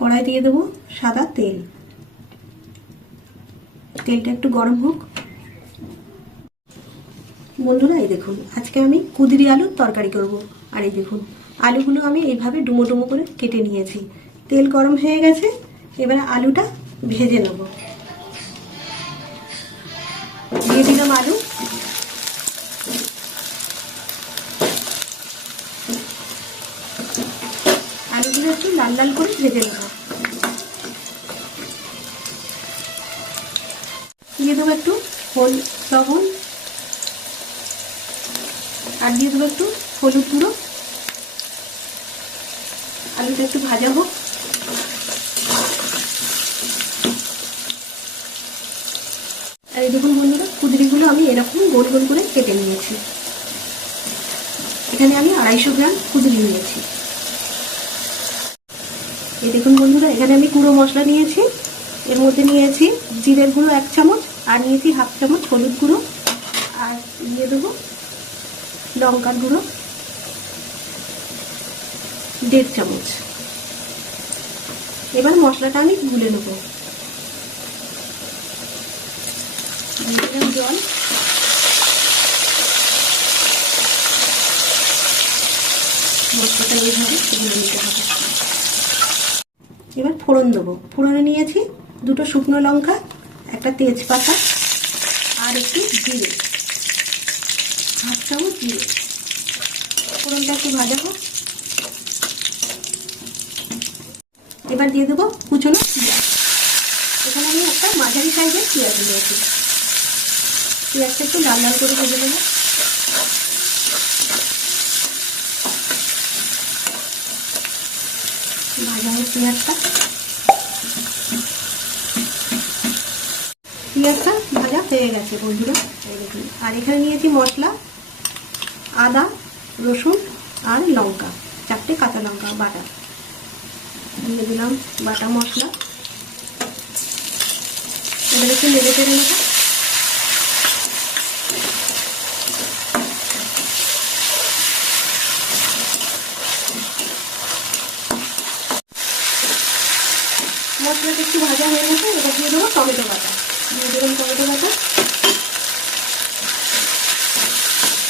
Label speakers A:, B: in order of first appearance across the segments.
A: কড়াই দিয়ে দেবো সাদা তেল। তেলটা একটু গরম হোক। বন্ধুরা, এই দেখুন, আজকে আমি কুদরি আলুর তরকারি করব। আর এই দেখুন, আলুগুলো আমি এইভাবে ডুমো ডুমো করে কেটে নিয়েছি। তেল গরম হয়ে গেছে, এবারে আলুটা ভেজে নেব। দিয়ে দিলাম আলু। আলুগুলো একটু লাল লাল করে ভেজে নেব। একটু হল, লবণ। আর দিয়ে দেবো একটু হলুদ গুঁড়ো। আলুটা একটু ভাজা হোক। আর এই দেখুন বন্ধুরা, কুদরিগুলো আমি এরকম গোল গোল করে কেটে নিয়েছি। এখানে আমি আড়াইশো গ্রাম কুদরি নিয়েছি। এই দেখুন বন্ধুরা, এখানে আমি গুঁড়ো মশলা নিয়েছি। এর মধ্যে নিয়েছি জিরের গুঁড়ো এক চামচ আর নিয়েছি হাফ চামচ হলুদ গুঁড়ো আর দিয়ে দেবো লঙ্কার গুঁড়ো দেড় চামচ। এবার মশলাটা আমি গুলে নেব। জল। মশলাটা এইভাবে নিতে হবে। এবার ফোড়ন দেবো। ফোড়নে নিয়েছি দুটো শুকনো লঙ্কা একটা তেজপাতা আর একটু জিরে। হাফ চামচ জিরে। ফোড়নটা একটু ভাজা হোক। এবার দিয়ে দেবো কুচনো পেঁয়াজ। এখানে আমি একটা মাঝারি সাইজের পেঁয়াজ নিয়েছি। পেঁয়াজটা একটু লাল লাল করে ভেজে নেব। ভাজা পেঁয়াজটা পেঁয়াজটা ভাজা হয়ে গেছে বন্ধুরা, এই দেখুন। আর এখানে নিয়েছি মশলা, আদা, রসুন আর লঙ্কা, চারটে কাঁচা লঙ্কা বাটা। দিয়ে দিলাম বাটা মশলা। এবার একটু নেড়ে চেড়ে নেব। মশলাটা একটু ভাজা হয়ে গেছে, এবার দিয়ে দেবো টমেটো বাটা। দিয়ে দিলাম টমেটো বাটা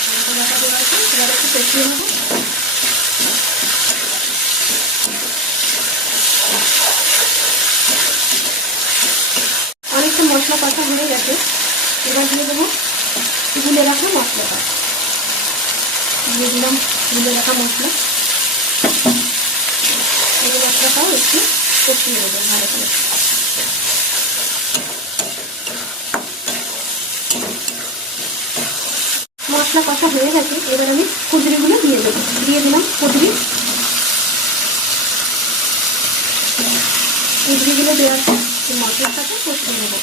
A: টমেটো বাটা দেওয়া আছে এবার একটু কষিয়ে নেব। অনেকটা মশলা কষা হয়ে গেছে। এবার দিয়ে দেবো গুলে রাখা মশলাটা। দিয়ে দিলাম গুলে রাখা মশলা। এই মশলাটাও একটু কষিয়ে নেব ভালো করে। মশলা কষা হয়ে গেছে, এবার আমি কুদরিগুলো দিয়ে দেবো। দিয়ে দিলাম কুদরি কুদরিগুলো দেওয়ার পর মশলার সাথে কষিয়ে নেব।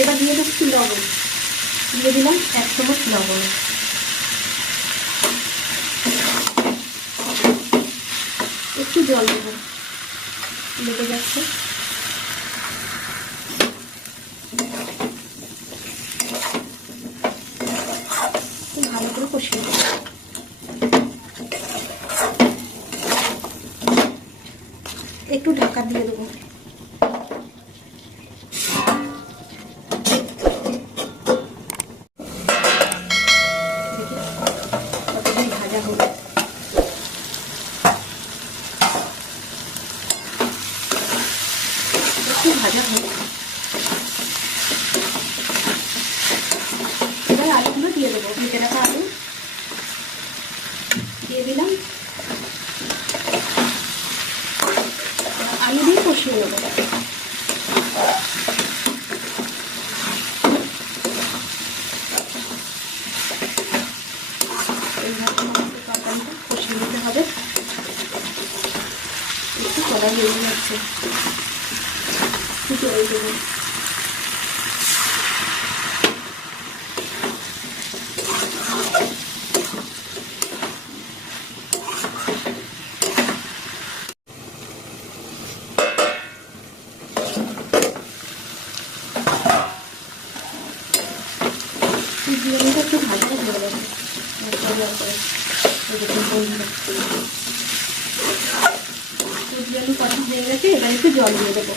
A: এবার দিয়ে একটু লবণ। দিয়ে দিলাম এক চামচ লবণ। একটু জল দেবো। লেগে যাচ্ছে ভালো করে কষিয়ে একটু ঢাকা দিয়ে দেবো দেখি কতদিন ভাজা হবে একটু ভাজা হবে এবার আলুগুলো দিয়ে দেবো। ভেজে রাখা আলু। দিয়ে দিলাম। আলু দিয়ে কষিয়ে তরকারিটা কষিয়ে নিতে হবে। একটু কড়াই লেগে যাচ্ছে। একটু জল দিয়ে দেবো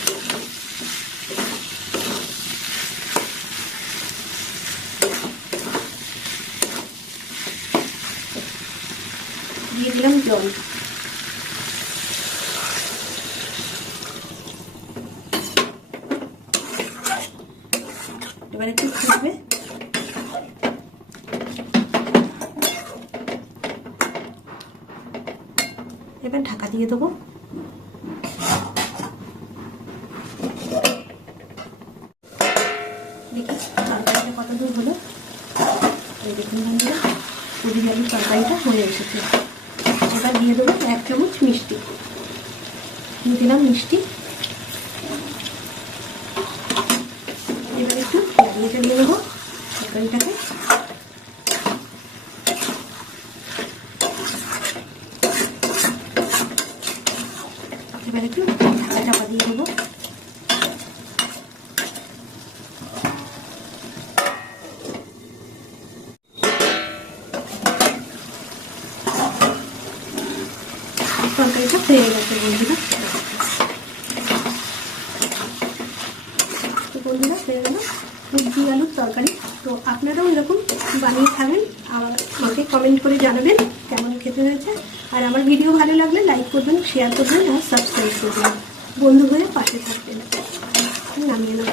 A: দিয়ে এবার একটু ফুটবে। এবার ঢাকা দিয়ে দেবো। তরকারিটা কত দূর হলো? দেখুন তরকারিটা হয়ে এসেছে। এবার দিয়ে দেবো এক চামচ মিষ্টি। দিয়ে দিলাম মিষ্টি। এবার একটু লাগিয়ে দেবো তরকারিটাকে। এবার একটু ঢাকা চাপা দিয়ে দেবো। তরকারিটা হয়ে গেছে বন্ধুরা। তো বন্ধুরা হয়ে গেল। সবজি, আলুর তরকারি। তো আপনারাও এরকম বানিয়ে খাবেন। আমাকে কমেন্ট করে জানাবেন কেমন খেতে হয়েছে। আর আমার ভিডিও ভালো লাগলে লাইক করবেন শেয়ার করবেন আর সাবস্ক্রাইব করবেন। বন্ধু হয়ে পাশে থাকবেন। নামিয়ে নেব।